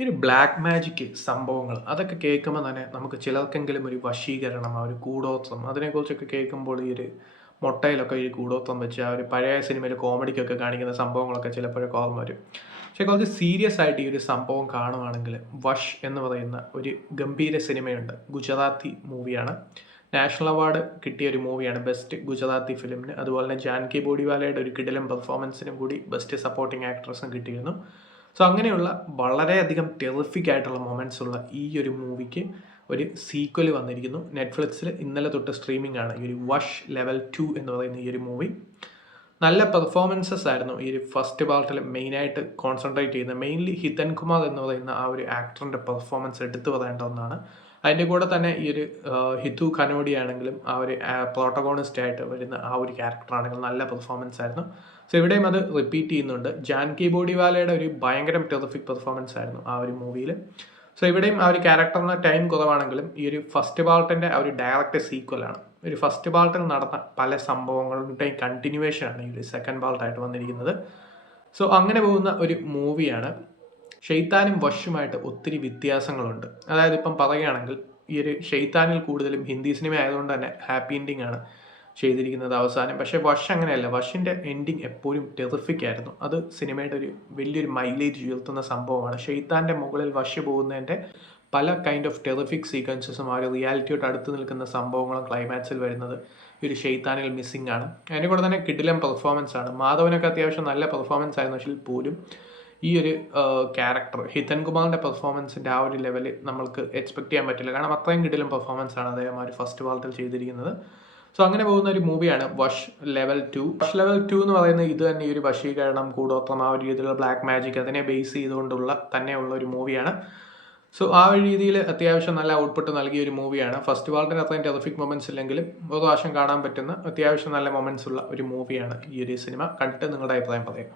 ഈ ഒരു black magic സംഭവങ്ങൾ അതൊക്കെ കേൾക്കുമ്പോൾ തന്നെ നമുക്ക് ചിലർക്കെങ്കിലും ഒരു വശീകരണം, ആ ഒരു കൂടോത്രം അതിനെക്കുറിച്ചൊക്കെ കേൾക്കുമ്പോൾ ഈ ഒരു മൊട്ടയിലൊക്കെ ഈ കൂടോത്രം വെച്ച് ആ ഒരു പഴയ സിനിമയിൽ കോമഡിക്കൊക്കെ കാണിക്കുന്ന സംഭവങ്ങളൊക്കെ ചിലപ്പോഴൊക്കെ ഓർമ്മ വരും. പക്ഷേ കുറച്ച് സീരിയസ് ആയിട്ട് ഈ ഒരു സംഭവം കാണുവാണെങ്കിൽ വഷ് എന്ന് പറയുന്ന ഒരു ഗംഭീര സിനിമയുണ്ട്. ഗുജറാത്തി മൂവിയാണ്. നാഷണൽ അവാർഡ് കിട്ടിയ ഒരു മൂവിയാണ് ബെസ്റ്റ് ഗുജറാത്തി ഫിലിമിന്. അതുപോലെ തന്നെ ജാൻകി ബോഡിവാലയുടെ ഒരു കിടിലം പെർഫോമൻസിനും കൂടി ബെസ്റ്റ് സപ്പോർട്ടിംഗ് ആക്ട്രസും കിട്ടിയിരുന്നു. സോ അങ്ങനെയുള്ള വളരെയധികം ടെറിഫിക് ആയിട്ടുള്ള മൊമെൻറ്റ്സ് ഉള്ള ഈ ഒരു മൂവിക്ക് ഒരു സീക്വൽ വന്നിരിക്കുന്നു. നെറ്റ്ഫ്ലിക്സിൽ ഇന്നലെ തൊട്ട് സ്ട്രീമിംഗ് ആണ് ഈ ഒരു വഷ് ലെവൽ 2 എന്ന് പറയുന്ന ഈ ഒരു മൂവി. നല്ല പെർഫോമൻസസ് ആയിരുന്നു ഈ ഒരു ഫസ്റ്റ് പാർട്ടിൽ മെയിനായിട്ട് കോൺസെൻട്രേറ്റ് ചെയ്യുന്നത്. മെയിൻലി ഹിതൻ കുമാർ എന്ന് പറയുന്ന ആ ഒരു ആക്ടറിൻ്റെ പെർഫോമൻസ് എടുത്തു പറയേണ്ട ഒന്നാണ്. അതിൻ്റെ കൂടെ തന്നെ ഈ ഒരു ഹിതു കനോഡി ആണെങ്കിലും ആ ഒരു പ്രോട്ടഗോണിസ്റ്റ് ആയിട്ട് വരുന്ന ആ ഒരു ക്യാരക്ടറാണെങ്കിലും നല്ല പെർഫോമൻസ് ആയിരുന്നു. സോ ഇവിടെയും അത് റിപ്പീറ്റ് ചെയ്യുന്നുണ്ട്. ജാൻകി ബോഡിവാലയുടെ ഒരു ഭയങ്കര ടെറിഫിക് പെർഫോമൻസ് ആയിരുന്നു ആ ഒരു മൂവിയിൽ. സോ ഇവിടെയും ആ ഒരു ക്യാരക്ടറിന് ടൈം കുറവാണെങ്കിലും ഈ ഒരു ഫസ്റ്റ് പാർട്ടിൻ്റെ ആ ഒരു ഡയറക്റ്റ് സീക്വലാണ്. ഒരു ഫസ്റ്റ് പാർട്ടിൽ നടന്ന പല സംഭവങ്ങളുടെയും കണ്ടിന്യൂവേഷനാണ് ഈ ഒരു സെക്കൻഡ് പാർട്ടായിട്ട് വന്നിരിക്കുന്നത്. സോ അങ്ങനെ പോകുന്ന ഒരു മൂവിയാണ്. ഷെയ്ത്താനും വഷുമായിട്ട് ഒത്തിരി വ്യത്യാസങ്ങളുണ്ട്. അതായത് ഇപ്പം പറയുകയാണെങ്കിൽ ഈ ഒരു ഷെയ്ത്താനിൽ കൂടുതലും ഹിന്ദി സിനിമ ആയതുകൊണ്ട് തന്നെ ഹാപ്പി എൻഡിങ് ആണ് ചെയ്തിരിക്കുന്നത് അവസാനം. പക്ഷേ വഷ് അങ്ങനെയല്ല. വഷിൻ്റെ എൻഡിങ് എപ്പോഴും ടെറിഫിക് ആയിരുന്നു. അത് സിനിമയുടെ ഒരു വലിയൊരു മൈലേജ് ഉയർത്തുന്ന സംഭവമാണ്. ഷെയ്ത്താൻ്റെ മുകളിൽ വഷ് പോകുന്നതിൻ്റെ പല കൈൻഡ് ഓഫ് ടെറിഫിക് സീക്വൻസസും ആ ഒരു റിയാലിറ്റിയോട് അടുത്ത് നിൽക്കുന്ന സംഭവങ്ങളും ക്ലൈമാക്സിൽ വരുന്നത് ഈ ഒരു ഷെയ്ത്താനിൽ മിസ്സിംഗ് ആണ്. അതിൻ്റെ കൂടെ തന്നെ കിടിലം പെർഫോമൻസ് ആണ്. മാധവനൊക്കെ അത്യാവശ്യം നല്ല പെർഫോമൻസ് ആയിരുന്നു. പക്ഷേ പോലും ഈ ഒരു ക്യാരക്ടർ ഹിതൻ കുമാറിൻ്റെ പെർഫോമൻസിൻ്റെ ആ ഒരു ലെവല് നമ്മൾക്ക് എക്സ്പെക്ട് ചെയ്യാൻ പറ്റില്ല. കാരണം അത്രയും കിടിലം പെർഫോമൻസ് ആണ് അദ്ദേഹം ആ ഒരു ഫസ്റ്റ് പാർട്ടിൽ ചെയ്തിരിക്കുന്നത്. സോ അങ്ങനെ പോകുന്ന ഒരു മൂവിയാണ് വഷ് ലെവൽ 2. വഷ് ലെവൽ 2 എന്ന് പറയുന്നത് ഇത് തന്നെ ഈ ഒരു വശീകരണം, കൂടോത്രം, ആ ഒരു രീതിയിലുള്ള ബ്ലാക്ക് മാജിക് അതിനെ ബേസ് ചെയ്തുകൊണ്ടുള്ള തന്നെയുള്ള ഒരു മൂവിയാണ്. സോ ആ ഒരു രീതിയിൽ അത്യാവശ്യം നല്ല ഔട്ട്പുട്ട് നൽകിയ ഒരു മൂവിയാണ്. ഫസ്റ്റ് പാർട്ടിന് അത്രയും ടെറിഫിക് മൊമെൻറ്റ്സ് ഇല്ലെങ്കിലും ഒരു പ്രാവശ്യം കാണാൻ പറ്റുന്ന അത്യാവശ്യം നല്ല മൊമെൻറ്റ്സ് ഉള്ള ഒരു മൂവിയാണ് ഈ ഒരു സിനിമ. കണ്ടിട്ട് നിങ്ങളുടെ അഭിപ്രായം പറയുക.